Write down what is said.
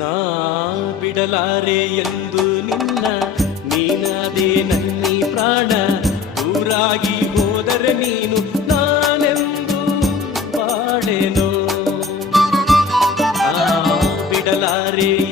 ನಾ ಬಿಡಲಾರೆ ಎಂದು ನಿನ್ನ, ನೀನಾದೇ ನನ್ನಿ ಪ್ರಾಣ. ದೂರಾಗಿ ಹೋದರೆ ನೀನು ನಾನೆಂದು ಬಾಳೆನೋ. ಬಿಡಲಾರೆ